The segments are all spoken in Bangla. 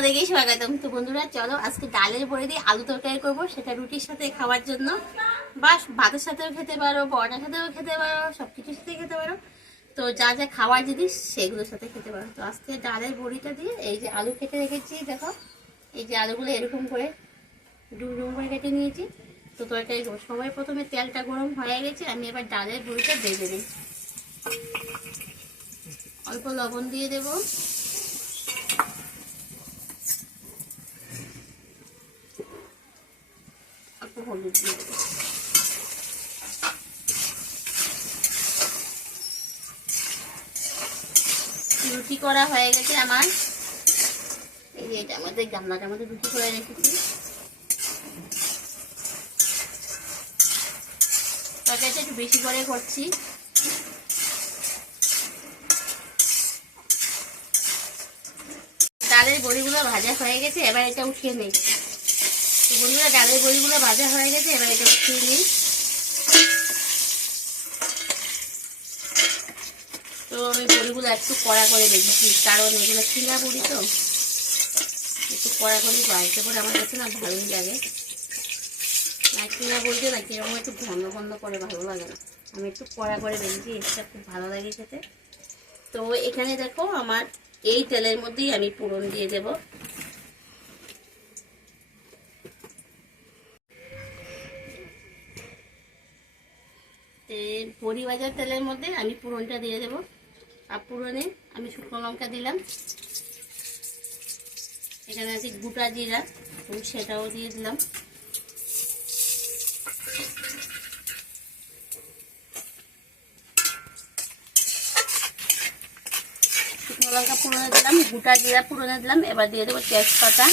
তোমাদেরকেই স্বাগতম। তো বন্ধুরা, চলো আজকে ডালের বড়ি দিয়ে আলু তরকারি করব। সেটা রুটির সাথে খাওয়ার জন্য। বা ভাতের সাথেও খেতে পারো, পরোটার সাথেও খেতে পারো সব কিছুর সাথে খেতে পারো। তো যা যা খাওয়ার জিনিস, সেগুলোর সাথে খেতে পারো। তো আজকে ডালের বড়িটা দিয়ে এই যে আলু কেটে রেখেছি, দেখো। এই যে আলুগুলো এরকম করে ডুম ডুম করে কেটে নিয়েছি। তো তরকারি সময় প্রথমে তেলটা গরম হয়ে গেছে, আমি এবার ডালের বড়িটা ভেজে দিই অল্প লবণ দিয়ে দেবো। হলুদ দিয়ে দেবো রুটি করা হয়ে গেছে আমার। এই যে এটা আমাদের গামলাটার মধ্যে রুটি করে রেখেছি। তরকারিটা একটু বেশি করে করছি। ডালের বড়িগুলো ভাজা হয়ে গেছে, এবার এটা উঠিয়ে তো বন্ধুরা ডালের বড়িগুলো ভাজা হয়ে গেছে, এবার এটা উঠিয়ে নিই। তো আমি বড়িগুলো একটু কড়া করে রেখেছি কারণ এগুলো চিনা বড়ি তো। একটু কড়া করে বাড়িতে পরে, আমার কাছে না ভালোই লাগে। না চিনা বলতে না কীরকম একটু ঘন ঘন করে ভালো লাগে না। আমি একটু কড়া করে রেখেছি এটা খুব ভালো লাগে খেতে। তো এখানে দেখো, আমার এই তেলের মধ্যেই আমি পুরন দিয়ে দেব। বড়ি ভাজার তেলের মধ্যে আমি পুরনটা দিয়ে দেব। আর পুরনে আমি শুকনো লঙ্কা দিলাম। এখানে আছে গোটা জিরা সেটাও দিয়ে দিলাম। শুকনো লঙ্কা পুরনে দিলাম, গোটা জিরা পুরনে দিলাম। এবার দিয়ে দেবো তেজপাতা।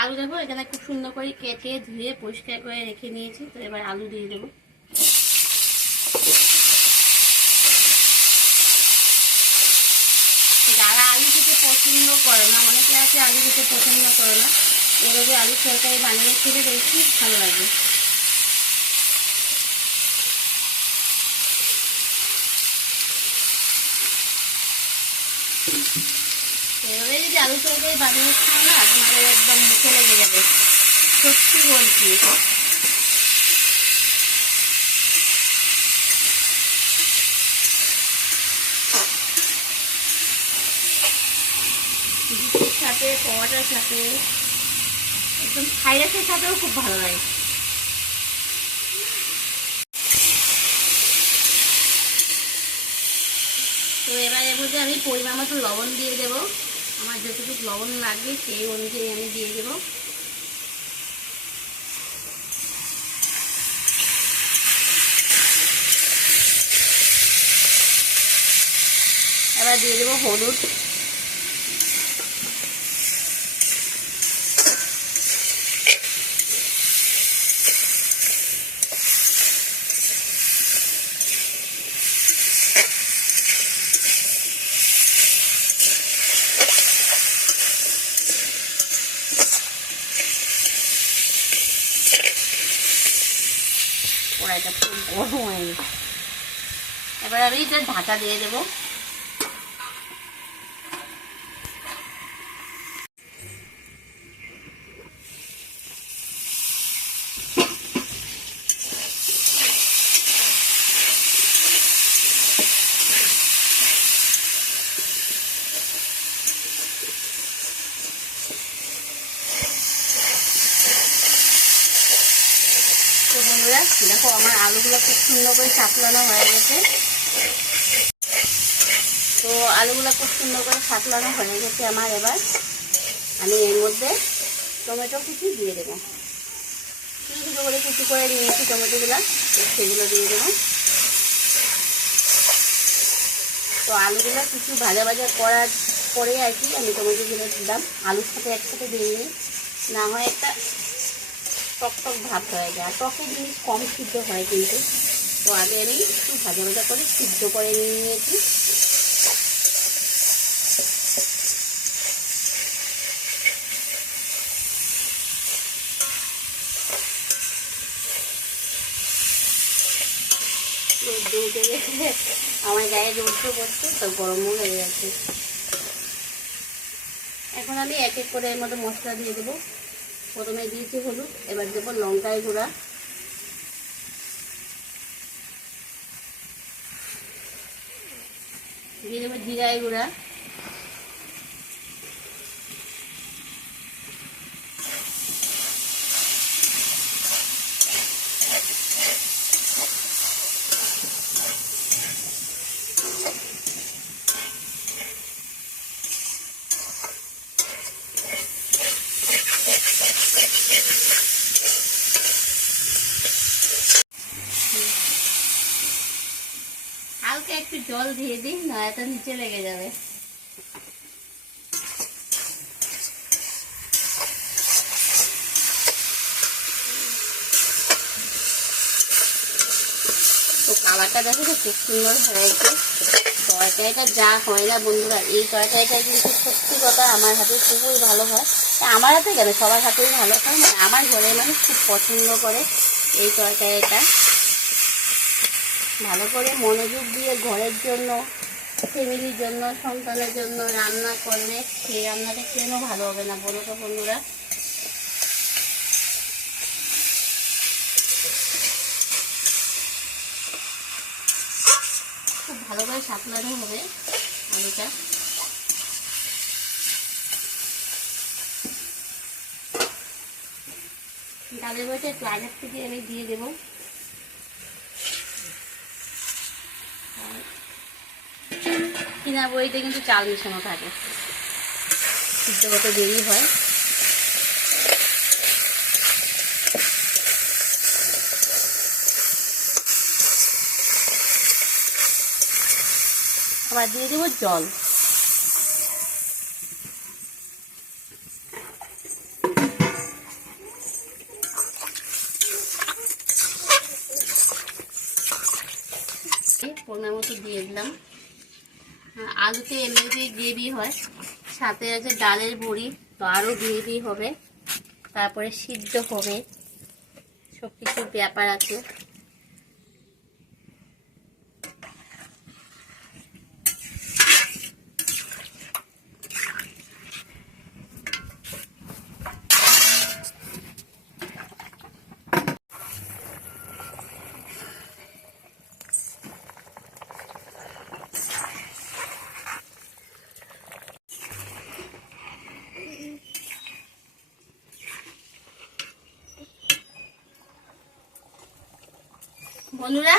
আলু দেবো এখানে খুব সুন্দর করে কেটে ধুয়ে পরিষ্কার করে রেখে নিয়েছি তো এবার আলু দিয়ে দেবো। যারা আলু খেতে পছন্দ করে না, অনেকে আছে আলু খেতে পছন্দ করে না, এভাবে আলু তরকারি বানিয়ে খেতে দেখছি ভালো লাগে এভাবে যদি আলু তরকারি বানিয়ে খাও না, তোমাদের একদম মুখে লেগে যাবে। সত্যি বলছি। রুটির সাথে, পরোটার সাথে, একদম ফ্রাইড সাথেও খুব ভালো লাগে। তো এবার এর মধ্যে আমি পরিমাণ মতো লবণ দিয়ে দেব। আমার যতটুকু লবণ লাগবে সেই অনুযায়ী আমি দিয়ে দেব। এবার দিয়ে দেবো হলুদ। কড়াইটা খুব গরম হয়ে গেছে। এবার আমি এটা ঢাকা দিয়ে দেবো বন্ধুরা দেখো, আমার আলুগুলো খুব সুন্দর করে সাতলানো হয়ে গেছে। তো আলুগুলো খুব সুন্দর করে সাতলানো হয়ে গেছে আমার এবার। আমি এর মধ্যে টমেটো কুচি দিয়ে দেবো। ছোটো ছোটো করে কুচি করে নিয়েছি টমেটোগুলো, সেগুলো দিয়ে দেবো। তো আলুগুলো কিছু ভাজা ভাজা করার পরে আর কি আমি টমেটোগুলো দিলাম। আলুর সাথে একসাথে দিয়ে না হয় একটা টক টক ভাব হয়ে যায়। টকের জিনিস কম সিদ্ধ হয় কিন্তু। তো আগে আমি একটু ভাজা ভাজা করে সিদ্ধ করে নিয়ে নিয়েছি। গেছে। আমার গায়ে রোদ্র পড়ছে, তো গরমও হয়ে গেছে। এখন আমি এক এক করে এর মধ্যে মশলা দিয়ে দেবো। প্রথমে দিয়েছি হলুদ এবার দেবো লঙ্কায় গুঁড়া। দিয়ে দেবো জিরায় গুঁড়া হালকা একটু জল দিয়ে দিই না এটা নিচে লেগে যাবে। তো কালারটা দেখো তো খুব সুন্দর হয়েছে। তরকারিটা যা হয় না বন্ধুরা, এই তরকারিটা কিন্তু সত্যি কথা আমার হাতে খুবই ভালো হয়। তা আমার হাতে কেন? সবার হাতেই ভালো মানে আমার ঘরের মানুষ খুব পছন্দ করে এই তরকারিটা। ভালো করে মনোযোগ দিয়ে ঘরের জন্য, ফ্যামিলির জন্য, সন্তানের জন্য রান্না করলে সেই রান্নাটা কেন ভালো হবে না বলো তো বন্ধুরা? খুব ভালো করে সাতলানো হবে আলুটা। ডালের বইটা একটু থেকে আমি দিয়ে দেবো। কিনা বইতে কিন্তু চাল মিশানো থাকে। সিদ্ধ কত দেরি হয়। আবার দিয়ে দেবো জল। পরিমাণ মতো দিয়ে দিলাম। আলুতে এমনিতেই গ্রেভি হয়। সাথে আছে ডালের বড়ি, তো আরও গ্রেভি হবে। তারপরে সিদ্ধ হবে। সব কিছুর ব্যাপার আছে। বন্ধুরা,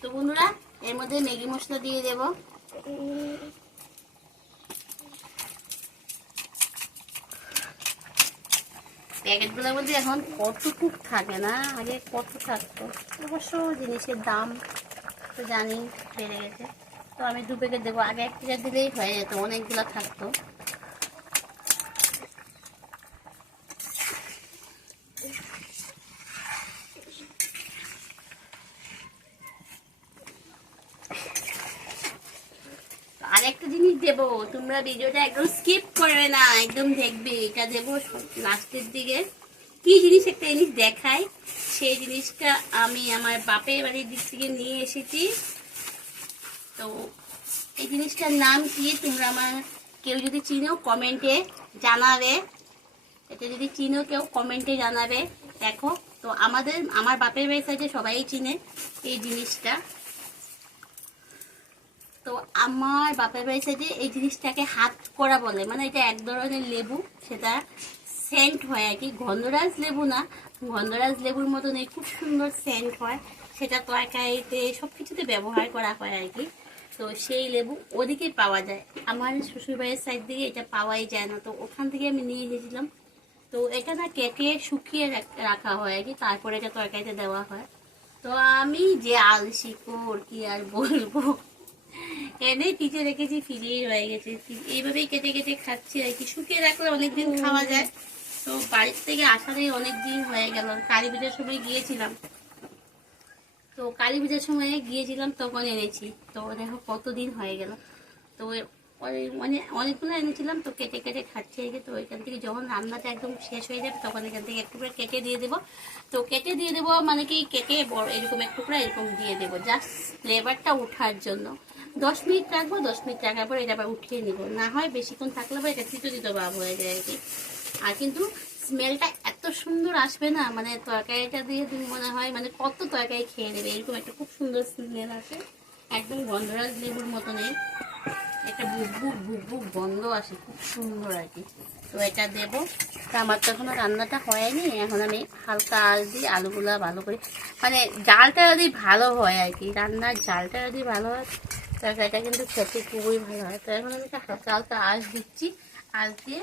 তো বন্ধুরা, এর মধ্যে ম্যাগি মশলা দিয়ে দেব। প্যাকেটগুলোর মধ্যে এখন কতটুকু থাকে না? আগে কত থাকতো? অবশ্য জিনিসের দাম তো জানি বেড়ে গেছে। তো আমি দু প্যাকেট দেবো। আগে এক প্যাকেট দিলেই হয়ে যেত, অনেকগুলো থাকতো। আর একটা জিনিস দেবো। তোমরা ভিডিওটা একদম স্কিপ করবে না, একদম দেখবে। এটা দেবো লাস্টের দিকে। কি জিনিস একটা জিনিস দেখায়? সেই জিনিসটা আমি আমার বাপের বাড়ির দিক থেকে নিয়ে এসেছি। তো এই জিনিসটার নাম কি? তোমরা আমার কেউ যদি চিনো কমেন্টে জানাবে। এটা যদি চিনো, কেউ কমেন্টে জানাবে। দেখো, তো আমাদের, আমার বাপের বাড়ির সাইডে সবাই চিনে এই জিনিসটা। আমার বাপের বাড়ির সাইডে এই জিনিসটাকে হাত করা বলে। মানে এটা এক ধরনের লেবু, সেটা সেন্ট হয় আর কি। গন্ধরাজ লেবু না, গন্ধরাজ লেবুর মতন এই খুব সুন্দর সেন্ট হয়। সেটা তরকারিতে সব কিছুতে ব্যবহার করা হয় আর কি। তো সেই লেবু ওদিকে পাওয়া যায়। আমার শ্বশুরবাড়ির সাইড দিকে এটা পাওয়াই যায় না। তো ওখান থেকে আমি নিয়ে এসেছিলাম। তো এটা না কেটে শুকিয়ে রাখা হয় আর কি। তারপরে এটা তরকারিতে দেওয়া হয়। তো আমি যে আলসি, কোর কি আর বলব? এনে পিঠে রেখেছি ফ্রিজেই রয়ে গেছে। এইভাবেই কেটে কেটে খাচ্ছি আর কি। শুকিয়ে রাখলে অনেকদিন খাওয়া যায়। তো বাড়ির থেকে আসারই অনেক দিন হয়ে গেল। কালী পুজোর সময় গিয়েছিলাম। তো কালী পুজোর সময় গিয়েছিলাম তখন এনেছি। তো দেখো কতদিন হয়ে গেল। তো অনেক- অনেক অনেকগুলো এনেছিলাম তো কেটে কেটে খাচ্ছি আর কি। তো ওইখান থেকে যখন রান্নাটা একদম শেষ হয়ে যাবে তখন এখান থেকে একটু করে কেটে দিয়ে দেবো। তো কেটে দিয়ে দেবো মানে কি কেটে বড় এরকম একটু করে এরকম দিয়ে দেবো। জাস্ট ফ্লেভারটা ওঠার জন্য। দশ মিনিট রাখব, দশ মিনিট রাখার পর এটা আবার উঠিয়ে নিবো। না হয় বেশিক্ষণ থাকলে বা এটা তিতো তিতো ভাব হয়ে যায় আর কি। আর কিন্তু স্মেলটা এত সুন্দর আসবে না মানে তরকারিটা দিয়ে তুমি মনে হয় মানে কত তরকারি খেয়ে নেবে, এরকম একটা খুব সুন্দর স্মেল আসে। একদম গন্ধরাজ লেবুর মতনই। একটা বুক বুক বুক বুক গন্ধ আসে, খুব সুন্দর আর কি। তো এটা দেবো। তো আমার তো এখনও রান্নাটা হয়নি, এখন আমি হালকা আল দিয়ে আলুগুলা ভালো করে মানে জালটা যদি ভালো হয় আর কি, রান্নার জালটা যদি ভালো হয় তরকারিটা কিন্তু খেতে খুবই ভালো হয়। তো এখন আমি একটা হালকা আঁশ দিচ্ছি। আঁশ দিয়ে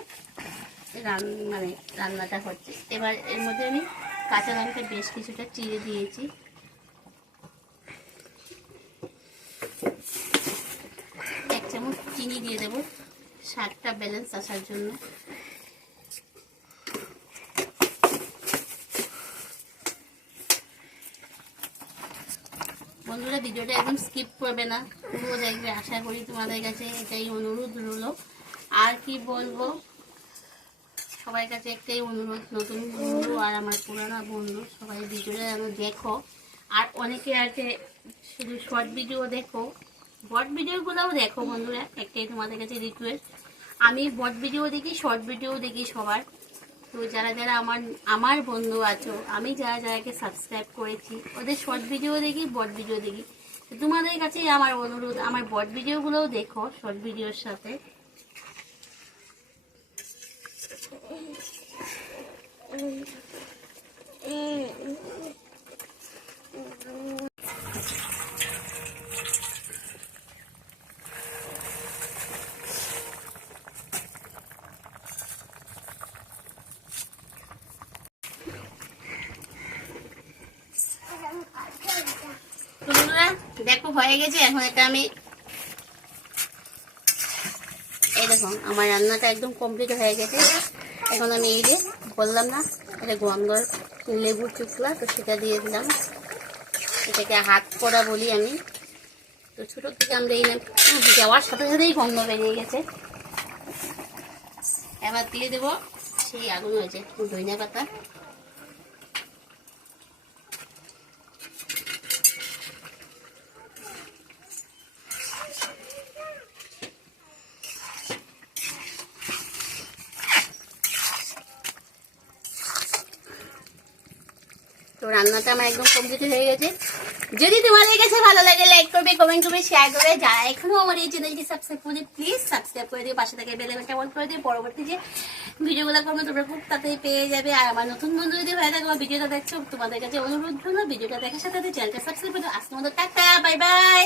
রান মানে রান্নাটা হচ্ছে। এবার এর মধ্যে আমি কাঁচা লঙ্কা বেশ কিছুটা চিড়ে দিয়েছি। এক চামচ চিনি দিয়ে দেবো। স্বাদটা ব্যালেন্স আসার জন্য। বন্ধুরা, ভিডিওটা একদম স্কিপ করবে না। পুরো দেখবে, আশা করি তোমাদের কাছে এটাই অনুরোধ রইল। আর কি বলব? সবার কাছে একটাই অনুরোধ, নতুন বন্ধু আর আমার পুরানো বন্ধু, সবাই ভিডিওটা যেন দেখো। আর অনেকে আছে শুধু শর্ট ভিডিও দেখো, বট ভিডিওগুলোও দেখো বন্ধুরা, একটাই তোমাদের কাছে রিকোয়েস্ট আমি বট ভিডিও দেখি শর্ট ভিডিও দেখি সবার। তো যারা যারা আমার আমার বন্ধু আছো, আমি যারা যারাকে সাবস্ক্রাইব করেছি, ওদের শর্ট ভিডিও দেখি, বট ভিডিও দেখি। তোমাদের কাছে আমার অনুরোধ, আমার বট ভিডিওগুলোও দেখো শর্ট ভিডিওর সাথে। তো বন্ধুরা দেখো হয়ে গেছে, এখন এটা আমি এই দেখো আমার রান্নাটা একদম কমপ্লিট হয়ে গেছে। এখন আমি এই যে বললাম না, এটা গঙ্গর লেবুর চুকলা তো সেটা দিয়ে দিলাম। এটাকে হাত করা বলি আমি। তো ছোটো থেকে আমরা এই দেওয়ার সাথে সাথেই গন্ধ বেরিয়ে গেছে। এবার দিয়ে দেবো সেই আগুন হয়েছে, ধনিয়া পাতা। রান্নাটা আমার একদম কমপ্লিট হয়ে গেছে। যদি তোমাদের কাছে ভালো লাগে লাইক করবে কমেন্ট করবে শেয়ার করবে। যারা এখনও আমার এই চ্যানেলটি সাবস্ক্রাইব করে প্লিজ সাবস্ক্রাইব করে দিও। পাশে থেকে বেল আইকনটা অন করে দিও। পরবর্তী যে ভিডিওগুলো করব, তোমরা খুব তাড়াতাড়ি পেয়ে যাবে। আর আমার নতুন বন্ধু যদি হয়ে থাকো ভিডিওটা দেখছ, তোমাদের কাছে অনুরোধ হলো ভিডিওটা দেখার সাথে চ্যানেলটা সাবস্ক্রাইব করে দিও। আজকের মতো টাটা বাই বাই